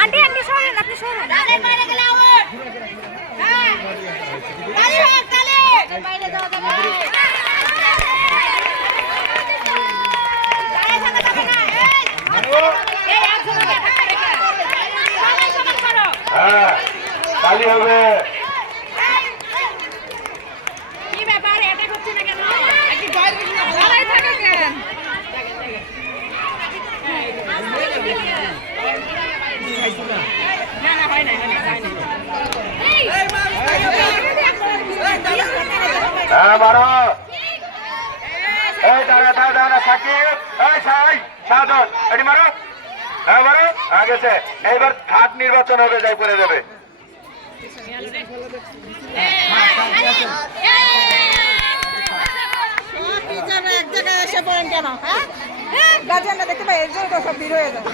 aunty aunty সরেন আপনি সরেন বাইরে যাওয়া যাবে খালি হবে কি ব্যাপার এটা হচ্ছে না কেন একটু জয় লড়াই থাকে কেন না না হয় না হ্যাঁ মারো এই দাঁড়া দাঁড়া দাঁড়া সাকিব এই সাই সাধন এটি মারো হ্যাঁ মারো গেছে এইবার হাত নির্বাচন হবে যাই করে দেবে এক জায়গায় এসে পড়েন কেন হ্যাঁ গার্জিয়ানরা দেখতে পাই এর জন্য সব ভিড় হয়ে যায়